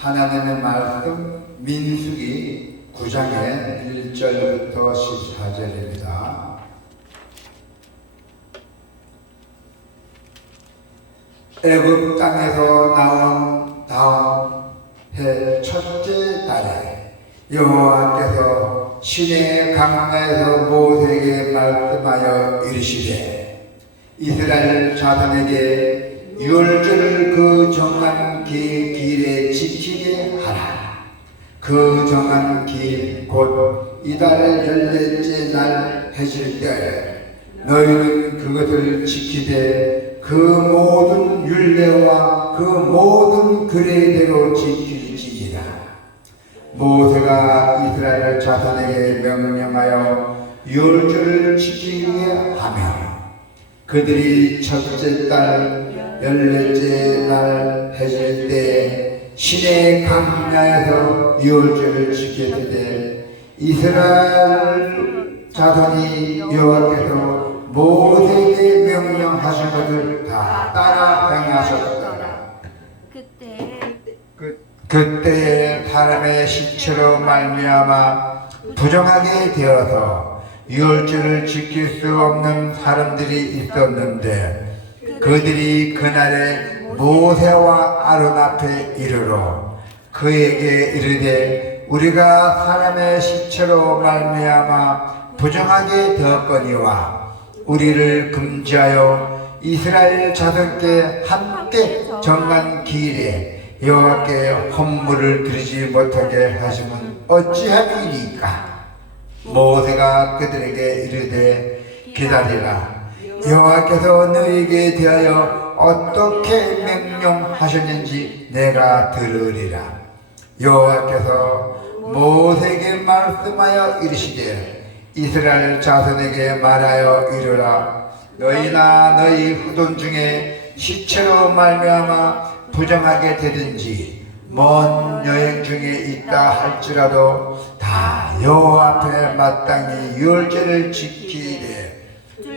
하나님의 말씀 민수기 9장의 1절부터 14절입니다. 애굽 땅에서 나온 다음 해 첫째 달에 여호와께서 시내 강가에서 모세에게 말씀하여 이르시되 이스라엘 자손에게 유월절을 그 정한 길에 지키게 하라. 그 정한 길 곧 이달 14째 날 해질 때 너희는 그것을 지키되 그 모든 율례와 그 모든 규례대로 지킬지니라. 모세가 이스라엘 자손에게 명령하여 유월절을 지키게 하며 그들이 첫째 달 14째 날 해질 때 시내 강야에서 유월절을 지게 되되 이스라엘 자손이 여호와께서 모세에게 명령하신 것을 다 따라 행하셨더라. 그때에 사람의 시체로 말미암아 부정하게 되어서 유월절을 지킬 수 없는 사람들이 있었는데 그들이 그날에 모세와 아론 앞에 이르러 그에게 이르되 우리가 사람의 시체로 말미암아 부정하게 되었거니와 우리를 금지하여 이스라엘 자손께 함께 정한 길에 여호와께 헌물을 드리지 못하게 하심은 어찌함이니까. 모세가 그들에게 이르되 기다리라. 여호와께서 너희에게 대하여 어떻게 명령하셨는지 내가 들으리라. 여호와께서 모세에게 말씀하여 이르시되 이스라엘 자손에게 말하여 이르라. 너희나 너희 후손 중에 시체로 말미암아 부정하게 되든지 먼 여행 중에 있다 할지라도 다 여호와 앞에 마땅히 유월절을 지키되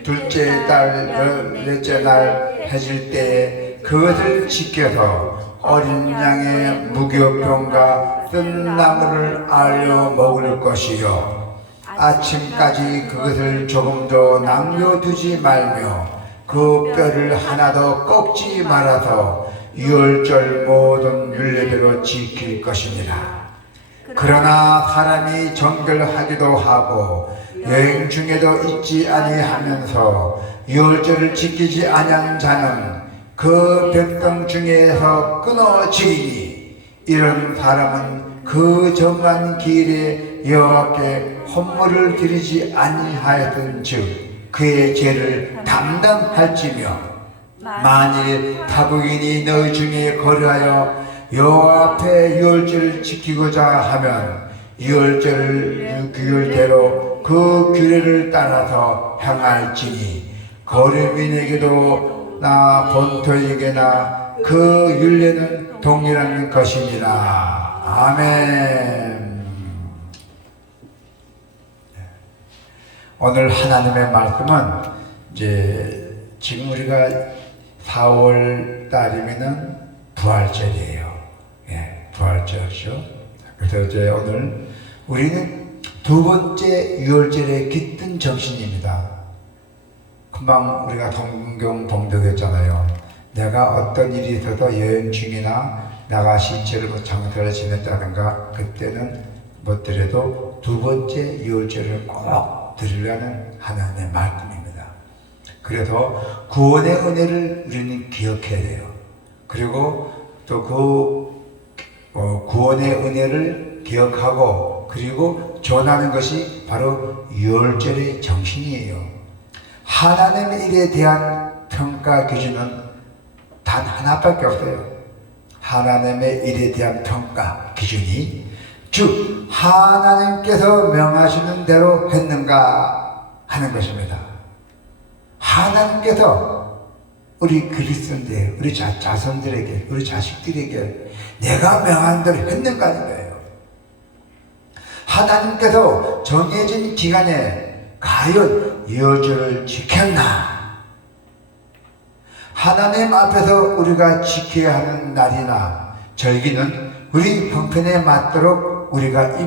둘째 달 14째 날 해질 때에 그것을 지켜서 어린 양의 무교병과 쓴 나물을 알려 먹을 것이요 아침까지 그것을 조금도 남겨두지 말며 그 뼈를 하나도 꺾지 말아서 유월절 모든 율례대로 지킬 것이니라. 그러나 사람이 정결하기도 하고 여행 중에도 있지 아니하면서 유월절을 지키지 아니한 자는 그 백성 중에서 끊어지리니 이런 사람은 그 정한 길에 여호와께 헌물을 드리지 아니하였은즉 그의 죄를 담당할지며 만일 타국인이 너희 중에 거류하여 여호와 앞에 유월절을 지키고자 하면 유월절 규율대로 그 규례를 따라서 행할지니 거류민에게도 나 본토에게나 그 율례는 동일한 것이니라. 아멘. 오늘 하나님의 말씀은 지금 우리가 4월 달이면은 부활절이에요. 부활절이죠. 그래서 오늘 우리는 두 번째 유월절에 깃든 정신입니다. 금방 우리가 성경 봉독했잖아요. 내가 어떤 일이 있어서 여행 중이나 나가 시체를 장사를 지냈다든가 그때는 못 드려도 두 번째 유월절을 꼭 드리려는 하나님의 말씀입니다. 그래서 구원의 은혜를 우리는 기억해야 돼요. 그리고 또 그 구원의 은혜를 기억하고 그리고 전하는 것이 바로 유월절의 정신이에요. 하나님의 일에 대한 평가 기준은 단 하나밖에 없어요. 하나님의 일에 대한 평가 기준이 즉 하나님께서 명하시는 대로 했는가 하는 것입니다. 하나님께서 우리 그리스도인데 우리 자손들에게 우리 자식들에게 내가 명한 대로 했는가 하는 거예요. 하나님께서 정해진 기간에 과연 유월절을 지켰나? 하나님 앞에서 우리가 지켜야 하는 날이나 절기는 우리 형편에 맞도록 우리가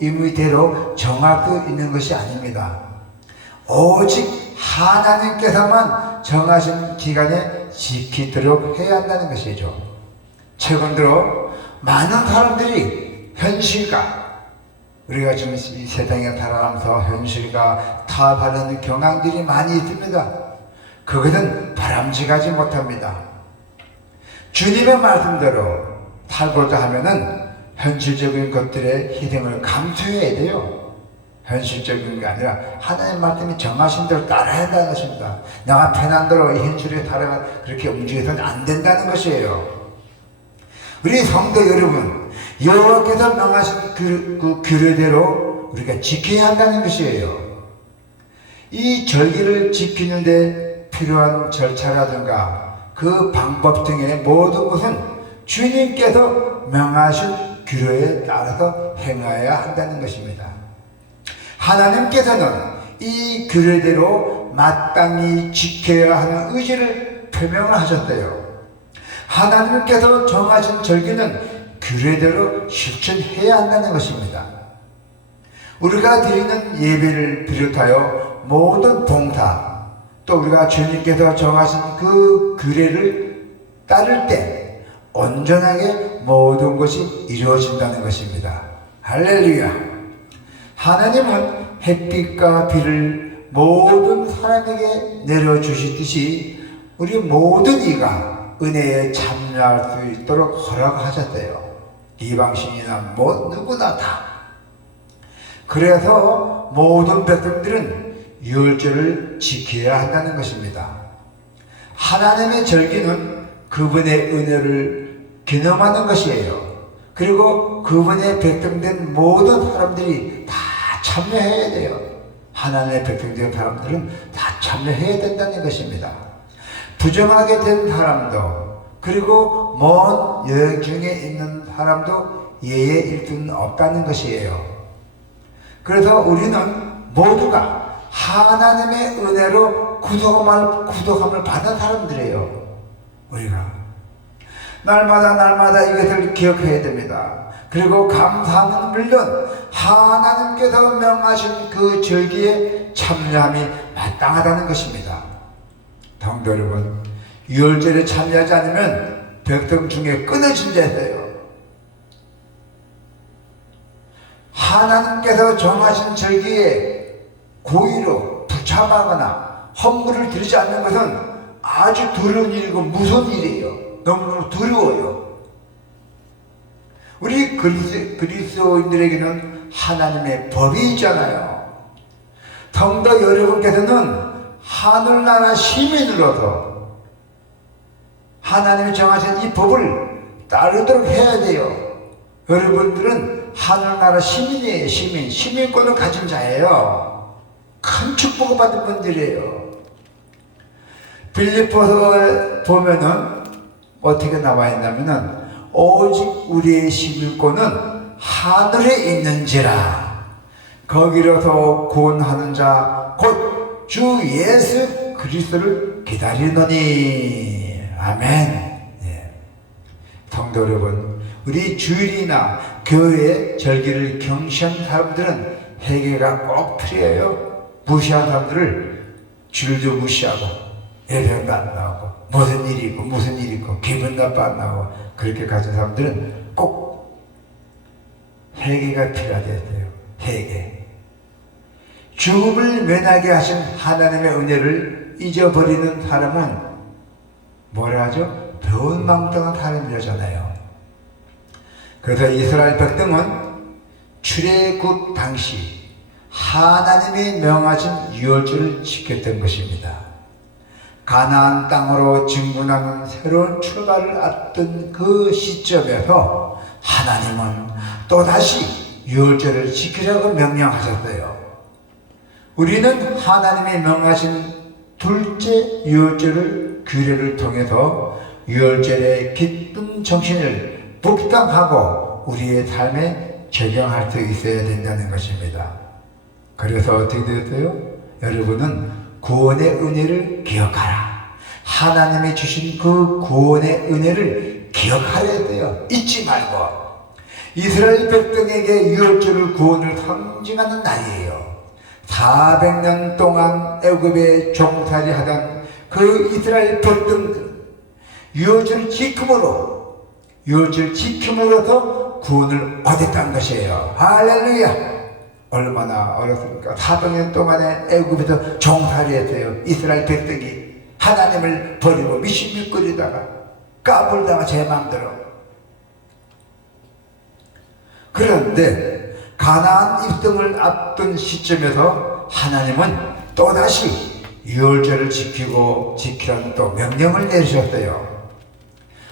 임의대로 정할 수 있는 것이 아닙니다. 오직 하나님께서만 정하신 기간에 지키도록 해야 한다는 것이죠. 최근 들어 많은 사람들이 현실과, 우리가 지금 이 세상에 살아가면서 현실과 타협하는 경향들이 많이 있습니다. 그것은 바람직하지 못합니다. 주님의 말씀대로 살고자 하면은 현실적인 것들의 희생을 감수해야 돼요. 현실적인 게 아니라 하나님의 말씀이 정하신 대로 따라야 한다는 것입니다. 내가 편한 대로 이 현실에 살아가 그렇게 움직여서는 안 된다는 것이에요. 우리 성도 여러분, 여호와께서 명하신 그 규례대로 우리가 지켜야 한다는 것이에요. 이 절기를 지키는데 필요한 절차라든가 그 방법 등의 모든 것은 주님께서 명하신 규례에 따라서 행하여야 한다는 것입니다. 하나님께서는 이 규례대로 마땅히 지켜야 하는 의지를 표명을 하셨대요. 하나님께서 정하신 절기는 규례대로 실천해야 한다는 것입니다. 우리가 드리는 예배를 비롯하여 모든 봉사, 또 우리가 주님께서 정하신 그 규례를 따를 때 온전하게 모든 것이 이루어진다는 것입니다. 할렐루야! 하나님은 햇빛과 비를 모든 사람에게 내려주시듯이 우리 모든 이가 은혜에 참여할 수 있도록 허락하셨대요. 이방신이나 누구나 다. 그래서 모든 백성들은 유월절을 지켜야 한다는 것입니다. 하나님의 절기는 그분의 은혜를 기념하는 것이에요. 그리고 그분의 백성된 모든 사람들이 다 참여해야 돼요. 하나님의 백성된 사람들은 다 참여해야 된다는 것입니다. 부정하게 된 사람도, 그리고 먼 여행 중에 있는 사람도 예외일 수는 없다는 것이에요. 그래서 우리는 모두가 하나님의 은혜로 구속함을 받은 사람들이에요. 우리가 날마다 이것을 기억해야 됩니다. 그리고 감사는 물론 하나님께서 명하신 그 절기에 참여함이 마땅하다는 것입니다. 성도 여러분, 유월절에 참여하지 않으면 백성 중에 끊어진 자 있어요. 하나님께서 정하신 절기에 고의로 불참하거나 헌물을 드리지 않는 것은 아주 두려운 일이고 무서운 일이에요. 너무너무 두려워요. 우리 그리스도인들에게는 하나님의 법이 있잖아요. 성도 여러분께서는 하늘나라 시민으로서 하나님이 정하신 이 법을 따르도록 해야 돼요. 여러분들은 하늘나라 시민이에요. 시민권을 가진 자예요. 큰 축복을 받은 분들이에요. 빌립보서에 보면은 어떻게 나와 있냐면은 오직 우리의 시민권은 하늘에 있는지라 거기로서 구원하는 자 곧 주 예수 그리스도를 기다리노니. 아멘. 예. 성도 여러분, 우리 주일이나 교회의 절기를 경시한 사람들은 회개가 꼭 필요해요. 무시한 사람들을 주일도 무시하고 예배도 안 나오고 무슨 일이 있고 기분 나빠 안 나오고 그렇게 가진 사람들은 꼭 회개가 필요하대요. 회개. 죽음을 면하게 하신 하나님의 은혜를 잊어버리는 사람은 뭐라 하죠? 배은망덕한 사람이라잖아요. 그래서 이스라엘 백성은 출애굽 당시 하나님이 명하신 유월절을 지켰던 것입니다. 가나안 땅으로 진군하는 새로운 출발을 앞둔 그 시점에서 하나님은 또다시 유월절을 지키라고 명령하셨어요. 우리는 하나님이 명하신 둘째 유월절을 규례를 통해서 유월절의 기쁨 정신을 묵상하고 우리의 삶에 적용할 수 있어야 된다는 것입니다. 그래서 어떻게 되었어요? 여러분은 구원의 은혜를 기억하라. 하나님이 주신 그 구원의 은혜를 기억하려야 돼요. 잊지 말고. 이스라엘 백성에게 유월절을 구원을 상징하는 날이에요. 400년 동안 애굽에 종살이 하던 그 이스라엘 백성들은 유월절을 지킴으로서 구원을 얻었다는 것이에요. 할렐루야. 얼마나 어렵습니까? 400년 동안에 애굽에서 종살이했어요. 이스라엘 백성이 하나님을 버리고 미신미거리다가 까불다가 제 마음대로. 그런데 가나안 입성을 앞둔 시점에서 하나님은 또다시 유월절을 지키라는 또 명령을 내리셨어요.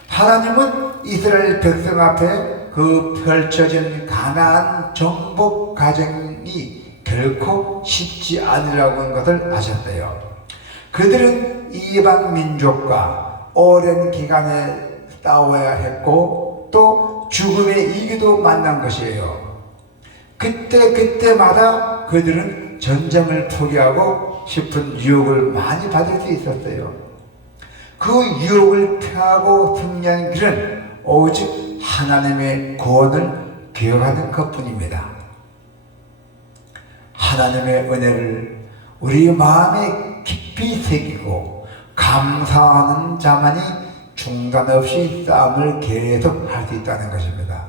하나님은 이스라엘 백성 앞에 그 펼쳐진 가나안 정복 과정이 결코 쉽지 않으라고 하는 것을 아셨어요. 그들은 이방 민족과 오랜 기간에 싸워야 했고 또 죽음의 이기도 만난 것이에요. 그때마다 그들은 전쟁을 포기하고 싶은 유혹을 많이 받을 수 있었어요. 그 유혹을 피하고 승리한 길은 오직 하나님의 구원을 기억하는 것뿐입니다. 하나님의 은혜를 우리 마음에 깊이 새기고 감사하는 자만이 중단 없이 싸움을 계속 할 수 있다는 것입니다.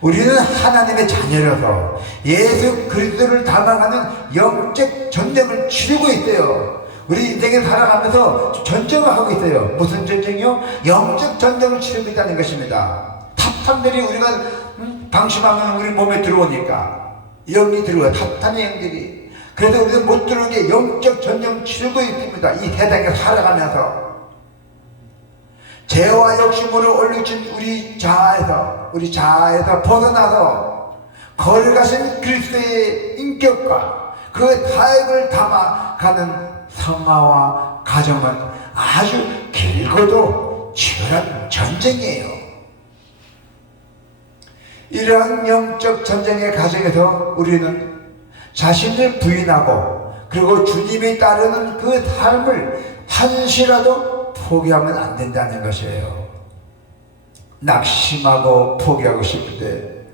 우리는 하나님의 자녀라서 예수 그리스도를 닮아가는 영적 전쟁을 치르고 있어요. 우리 인생을 살아가면서 전쟁을 하고 있어요. 무슨 전쟁이요? 영적 전쟁을 치르고 있다는 것입니다. 탑탄들이 우리가 방심하면 우리 몸에 들어오니까 영이 들어와요. 탑탄의 영들이. 그래서 우리는 못 들어오게 영적 전쟁을 치르고 있습니다. 이 세상에 살아가면서 죄와 욕심으로 올려진 우리 자아에서 벗어나서 거룩하신 그리스도의 인격과 그 사역을 담아가는 성화와 가정은 아주 길고도 치열한 전쟁이에요. 이러한 영적 전쟁의 과정에서 우리는 자신을 부인하고 그리고 주님이 따르는 그 삶을 한시라도 포기하면 안 된다는 것이에요. 낙심하고 포기하고 싶을 때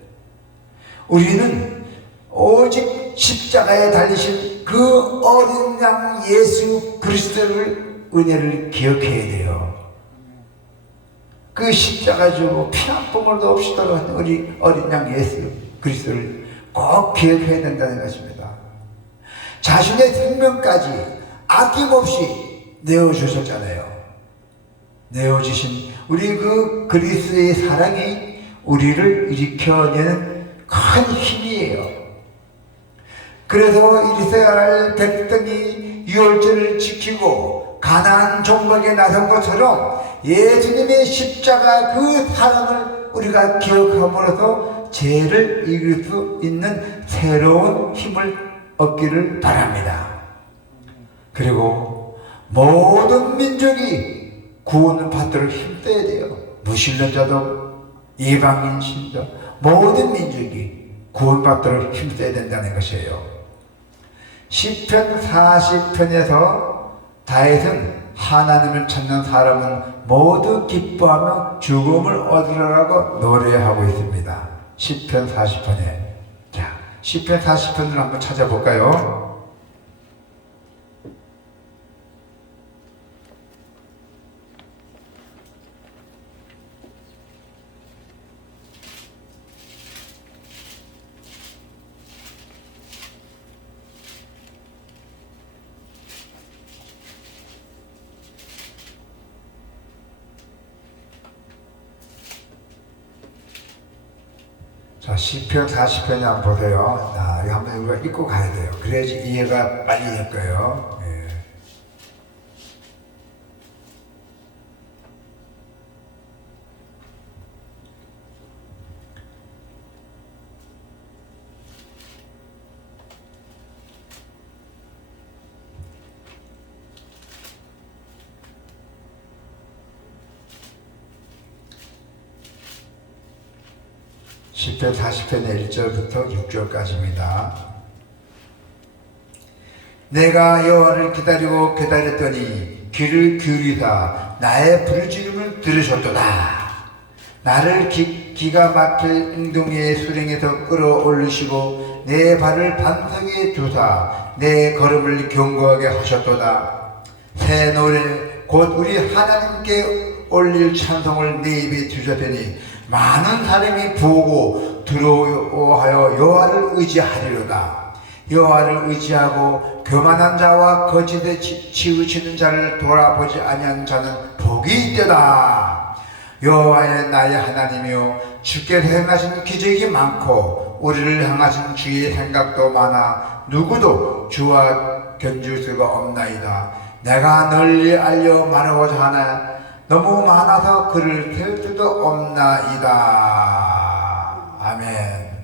우리는 오직 십자가에 달리신 그 어린 양 예수 그리스도를 은혜를 기억해야 돼요. 그 십자가 주고 피 한 방울도 없이 돌아간 우리 어린 양 예수 그리스도를 꼭 기억해야 된다는 것입니다. 자신의 생명까지 아낌없이 내어주셨잖아요. 내어주신 우리 그 그리스도의 사랑이 우리를 일으켜내는 큰 힘이에요. 그래서 이스라엘 백성이 유월절을 지키고 가나안 정복에 나선 것처럼 예수님의 십자가 그 사랑을 우리가 기억함으로써 죄를 이길 수 있는 새로운 힘을 얻기를 바랍니다. 그리고 모든 민족이 구원을 받도록 힘써야 돼요. 무신론자도 이방인신도 모든 민족이 구원받도록 힘써야 된다는 것이에요. 시편 40편에서 다윗은 하나님을 찾는 사람은 모두 기뻐하며 죽음을 얻으라고 노래하고 있습니다. 시편 40편에. 자, 시편 40편을 한번 찾아볼까요? 자, 시편 40편에 한번 보세요. 자, 이거 한번 우리가 읽고 가야 돼요. 그래야지 이해가 빨리 될 거예요. 예. 시편 40편의 1절부터 6절까지입니다. 내가 여호와를 기다리고 기다렸더니 귀를 기울이사 나의 부르짖음을 들으셨도다. 나를 기가 막힐 웅덩이의 수렁에서 끌어올리시고 내 발을 반석에 두사 내 걸음을 견고하게 하셨도다. 새 노래 곧 우리 하나님께 올릴 찬송을 내 입에 주셨더니 많은 사람이 보고 두려워하여 여호와를 의지하리로다. 여호와를 의지하고 교만한 자와 거짓에 치우치는 자를 돌아보지 아니한 자는 복이 있도다. 여호와의 나의 하나님이여 주께서 행하신 기적이 많고 우리를 향하신 주의 생각도 많아 누구도 주와 견줄 수가 없나이다. 내가 널리 알려 말하고자 하나 너무 많아서 그를 셀 수도 없나이다. 아멘.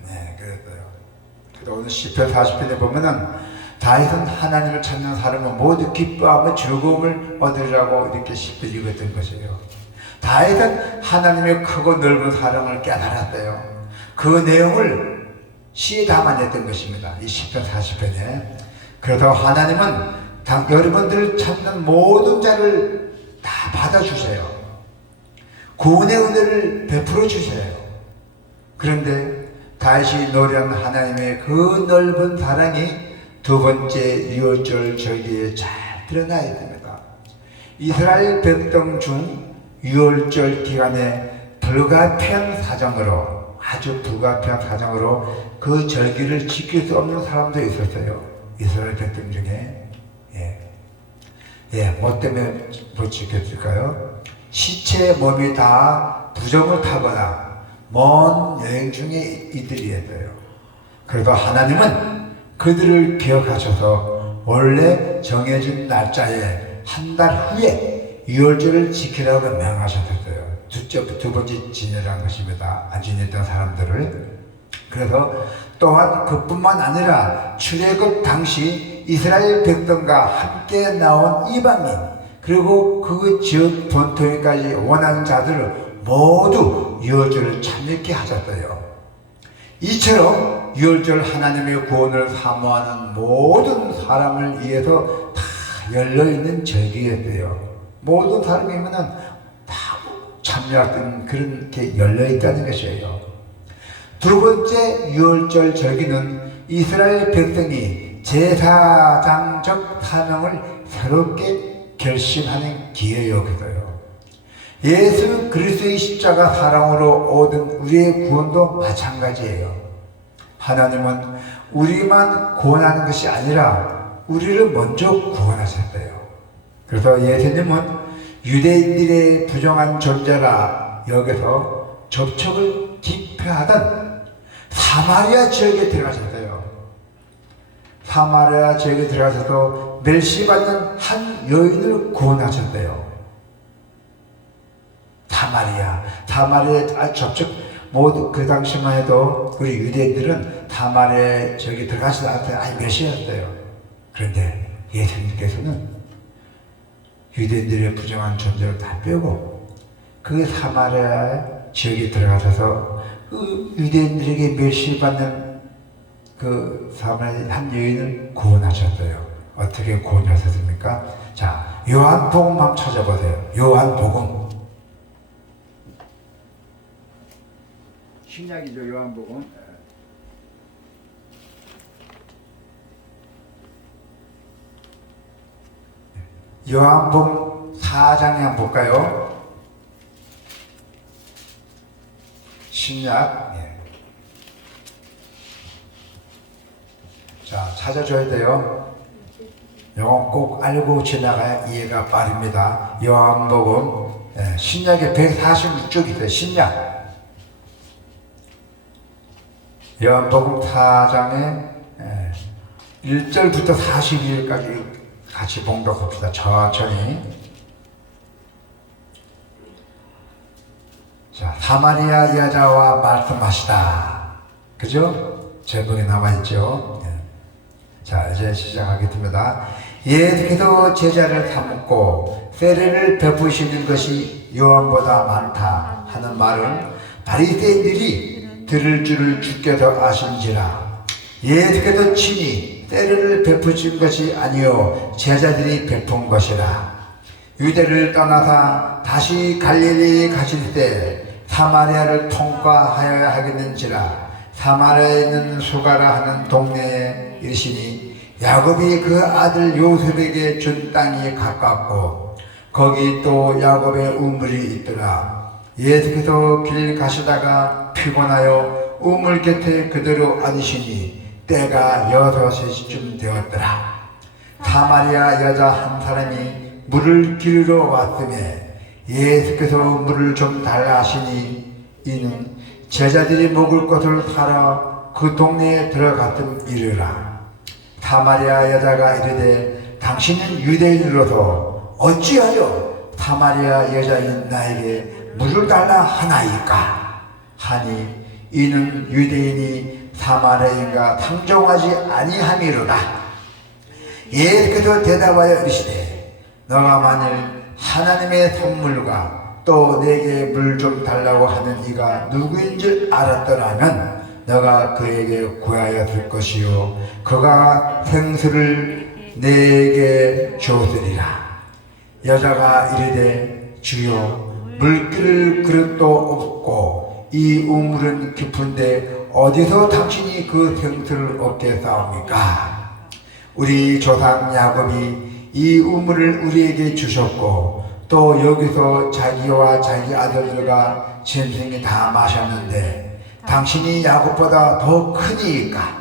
네, 그랬어요. 그래서 오늘 시편 40편에 보면은 다윗은 하나님을 찾는 사람은 모두 기뻐하며 즐거움을 얻으리라고 이렇게 시편 읽었던 것이에요. 다윗은 하나님의 크고 넓은 사랑을 깨달았어요. 그 내용을 시에 담아냈던 것입니다. 이 시편 40편에. 그래서 하나님은 여러분들 찾는 모든 자를 다 받아주세요. 구원의 은혜를 베풀어 주세요. 그런데 다시 노래한 하나님의 그 넓은 사랑이 두 번째 6월절 절기에 잘 드러나야 됩니다. 이스라엘 백성 중 6월절 기간에 불가피한 사정으로 아주 불가피한 사정으로 그 절기를 지킬 수 없는 사람도 있었어요. 이스라엘 백성 중에. 뭐 때문에 못 지켰을까요? 시체의 몸이 다 부정을 타거나 먼 여행 중에 이들이었어요. 그래도 하나님은 그들을 기억하셔서 원래 정해진 날짜에 한 달 후에 6월절을 지키라고 명하셨어요. 두 번째 지내라는 것입니다. 안 지냈던 사람들을. 그래서 또한 그뿐만 아니라 출애굽 당시 이스라엘 백성과 함께 나온 이방인 그리고 그 지역 본토에까지 원하는 자들을 모두 6월절을 참여케 하셨어요. 이처럼 6월절 하나님의 구원을 사모하는 모든 사람을 위해서 다 열려있는 절기였어요. 모든 사람이면은 다 참여하던 그런 게 열려있다는 것이에요. 두 번째 6월절 절기는 이스라엘 백성이 제사장적 사명을 새롭게 결심하는 기회였어요. 예수 그리스도의 십자가 사랑으로 얻은 우리의 구원도 마찬가지예요. 하나님은 우리만 구원하는 것이 아니라 우리를 먼저 구원하셨어요. 그래서 예수님은 유대인들의 부정한 존재라 여기서 접촉을 기피하던 사마리아 지역에 들어가셨어요. 사마리아 지역에 들어가셔서 멸시받는 한 여인을 구원하셨대요. 사마리아 접촉 모두 그 당시만 해도 우리 유대인들은 사마리아 지역에 들어가시지 않았어요. 멸시했어요. 그런데 예수님께서는 유대인들의 부정한 존재를 다 빼고 그 사마리아 지역에 들어가셔서 그 유대인들에게 멸시받는 그 사마리아 한 여인을 구원하셨어요. 어떻게 구원하셨습니까? 자, 요한복음 한번 찾아보세요. 요한복음. 신약이죠, 요한복음. 요한복음 4장에 한번 볼까요? 신약. 자, 찾아줘야 돼요. 영어 꼭 알고 지나가야 이해가 빠릅니다. 요한복음 신약에 146쪽 있어요. 신약. 요한복음 4장에 1절부터 42절까지 같이 봉독합시다. 천천히. 자, 사마리아 여자와 말씀하시다. 그죠? 제목에 나와있죠. 자, 이제 시작하겠습니다. 예수께서 제자를 삼고 세례를 베푸시는 것이 요한보다 많다 하는 말은 바리새인들이 들을 줄을 주께서 아신지라. 예수께서 친히 세례를 베푸신 것이 아니요 제자들이 베푼 것이라. 유대를 떠나사 다시 갈릴리에 가실 때 사마리아를 통과하여야 하겠는지라. 사마리아에 있는 수가라 하는 동네에 이르시니 야곱이 그 아들 요셉에게 준 땅이 가깝고 거기 또 야곱의 우물이 있더라. 예수께서 길 가시다가 피곤하여 우물 곁에 그대로 앉으시니 때가 6시쯤 되었더라. 사마리아 여자 한 사람이 물을 기르러 왔음에 예수께서 물을 좀 달라 하시니 이는 제자들이 먹을 것을 사러 그 동네에 들어갔음 이르라. 사마리아 여자가 이르되 당신은 유대인으로서 어찌하여 사마리아 여자인 나에게 물을 달라 하나이까 하니 이는 유대인이 사마리아인과 상종하지 아니함이로다. 예수께서 대답하여 이르시되 너가 만일 하나님의 선물과 또 내게 물 좀 달라고 하는 이가 누구인 줄 알았더라면 너가 그에게 구하였을 것이요 그가 생수를 내게 주었으리라. 여자가 이르되 주여 물 기를 그릇도 없고 이 우물은 깊은데 어디서 당신이 그 생수를 얻겠사옵니까? 우리 조상 야곱이 이 우물을 우리에게 주셨고 또 여기서 자기와 자기 아들들과 짐승이 다 마셨는데 당신이 야곱보다 더 크니까?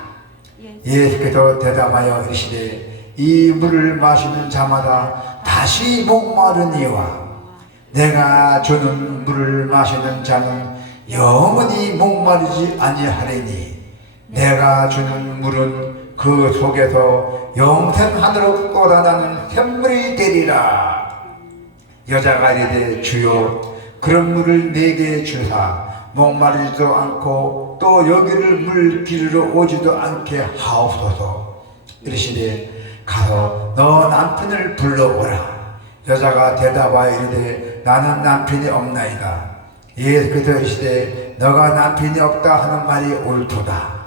예수께서 대답하여 이르시되 이 물을 마시는 자마다 다시 목마르니와 내가 주는 물을 마시는 자는 영원히 목마르지 아니하리니 내가 주는 물은 그 속에서 영생하도록 쏟아나는 샘물이 되리라. 여자가 이르되 주여 그런 물을 내게 주사 목마르지도 않고 또 여기를 물 기르러 오지도 않게 하옵소서. 이르시되 가서 너 남편을 불러오라. 여자가 대답하여 이르되 나는 남편이 없나이다. 예수께서 이르시되 너가 남편이 없다 하는 말이 옳도다.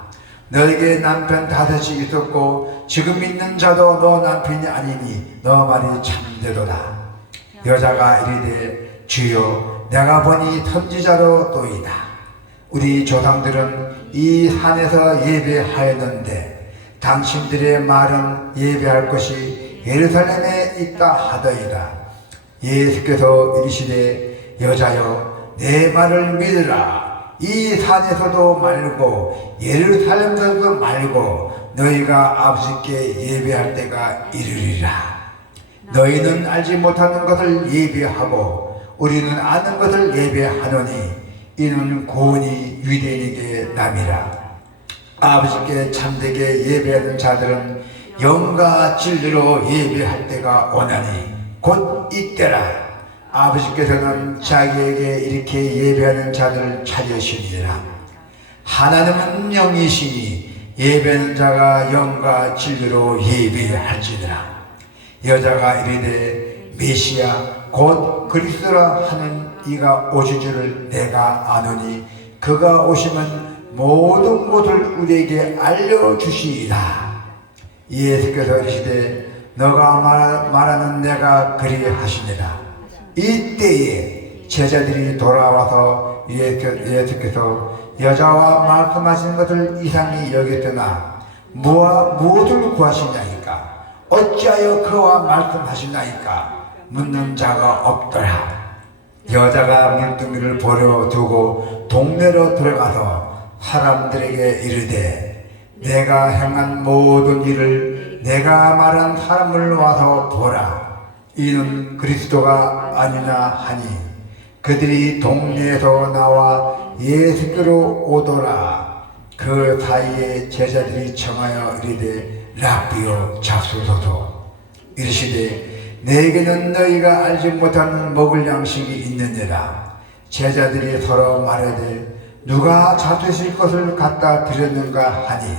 너에게 남편 5이 있었고 지금 있는 자도 너 남편이 아니니 너 말이 참되도다. 여자가 이르되 주여 내가 보니 선지자로 또이다. 우리 조상들은 이 산에서 예배하였는데 당신들의 말은 예배할 것이 예루살렘에 있다 하더이다. 예수께서 이르시되 여자여 내 말을 믿으라. 이 산에서도 말고 예루살렘에서도 말고 너희가 아버지께 예배할 때가 이르리라. 너희는 알지 못하는 것을 예배하고 우리는 아는 것을 예배하노니 이는 고은이 유대인에게 남이라. 아버지께 참되게 예배하는 자들은 영과 진리로 예배할 때가 오나니 곧 이때라. 아버지께서는 자기에게 이렇게 예배하는 자들을 찾으시니라. 하나님은 영이시니 예배하는 자가 영과 진리로 예배할지니라. 여자가 이르되 메시아 곧 그리스도라 하는 이가 오실 줄을 내가 아노니 그가 오시면 모든 것을 우리에게 알려주시리라. 예수께서 이르시되 너가 말하는 내가 그리하시니라. 이때에 제자들이 돌아와서 예수께서 여자와 말씀하신 것을 이상히 여겼으나 무엇을 구하시냐이까? 어찌하여 그와 말씀하시나이까? 묻는 자가 없더라. 여자가 물두미를 보려 두고 동네로 들어가서 사람들에게 이르되 내가 행한 모든 일을 내가 말한 사람을 와서 보라. 이는 그리스도가 아니나 하니 그들이 동네에서 나와 예수께로 오더라. 그 사이에 제자들이 청하여 이르되 랍비여 잡수소서. 이르시되 내게는 너희가 알지 못하는 먹을 양식이 있느니라. 제자들이 서로 말하되 누가 잡수실 것을 갖다 드렸는가 하니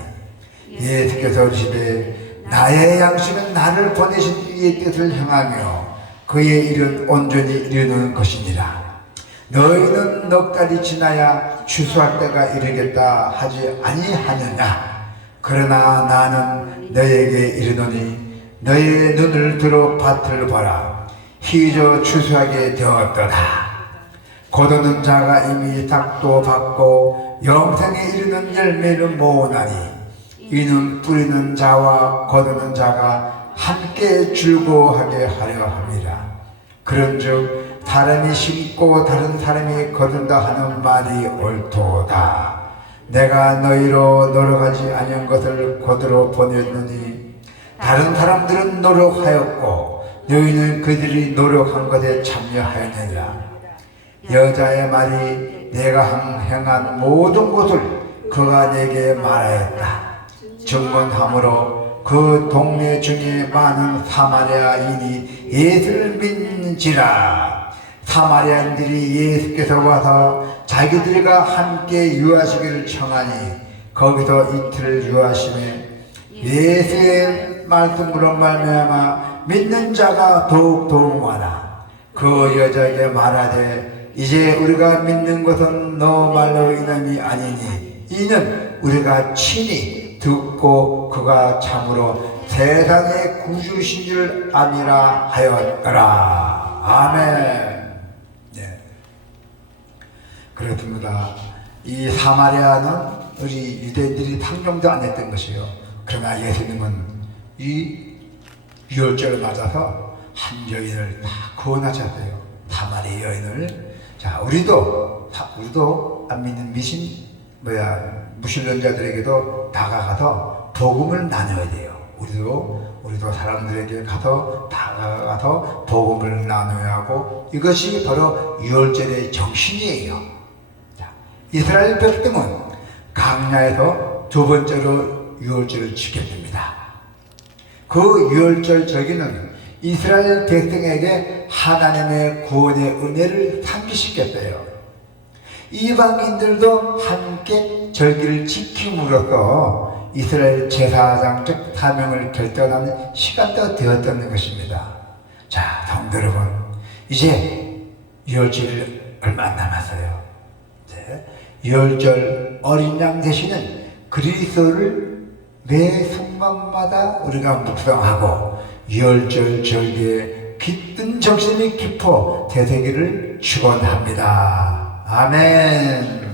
예수께서 이르시되 나의 양식은 나를 보내신 이의 뜻을 행하며 그의 일은 온전히 이루는 것이니라. 너희는 넉 달이 지나야 추수할 때가 이르겠다 하지 아니하느냐. 그러나 나는 너희에게 이르노니 너희의 눈을 들어 밭을 보라. 희저 추수하게 되었더라. 거두는 자가 이미 닭도 받고 영생에 이르는 열매를 모으나니 이는 뿌리는 자와 거두는 자가 함께 즐거워하게 하려 함이라. 그런즉 사람이 심고 다른 사람이 거둔다 하는 말이 옳도다. 내가 너희로 노력하지 아니한 것을 거두러 보냈느니 다른 사람들은 노력하였고 너희는 그들이 노력한 것에 참여하였느니라. 여자의 말이 내가 행한 모든 것을 그가 내게 말하였다. 증언함으로 그 동네 중에 많은 사마리아인이 예수를 믿는지라. 사마리아인들이 예수께서 와서 자기들과 함께 유하시기를 청하니 거기서 이틀을 유하심에 예수의 말씀으로 말미암아 믿는 자가 더욱 많아. 그 여자에게 말하되 이제 우리가 믿는 것은 너 말로 인함이 아니니 이는 우리가 친히 듣고 그가 참으로 세상의 구주신 줄 아니라 하였더라. 아멘. 네. 그렇습니다. 이 사마리아는 우리 유대인들이 상종도 안 했던 것이요. 그러나 예수님은 이 유월절을 맞아서 한 여인을 다 구원하셨어요. 사마리아 여인을. 자, 우리도 안 믿는 무신론자들에게도 다가가서 복음을 나눠야 돼요. 우리도 사람들에게 다가가서 복음을 나눠야 하고, 이것이 바로 유월절의 정신이에요. 자, 이스라엘 백성은 광야에서 두 번째로 유월절을 지게 됩니다. 그 유월절 절기는 이스라엘 백성에게 하나님의 구원의 은혜를 상기시켰어요. 이방인들도 함께 절기를 지킴으로써 이스라엘 제사장적 사명을 결단하는 시간도 되었다는 것입니다. 자, 성도 여러분, 이제 유월절 얼마 안 남았어요. 네. 유월절 어린 양 되시는 그리스도를 매 순간마다 우리가 묵상하고 유월절 절기에 깃든 정신이 깊어 되새기를 축원합니다. 아멘.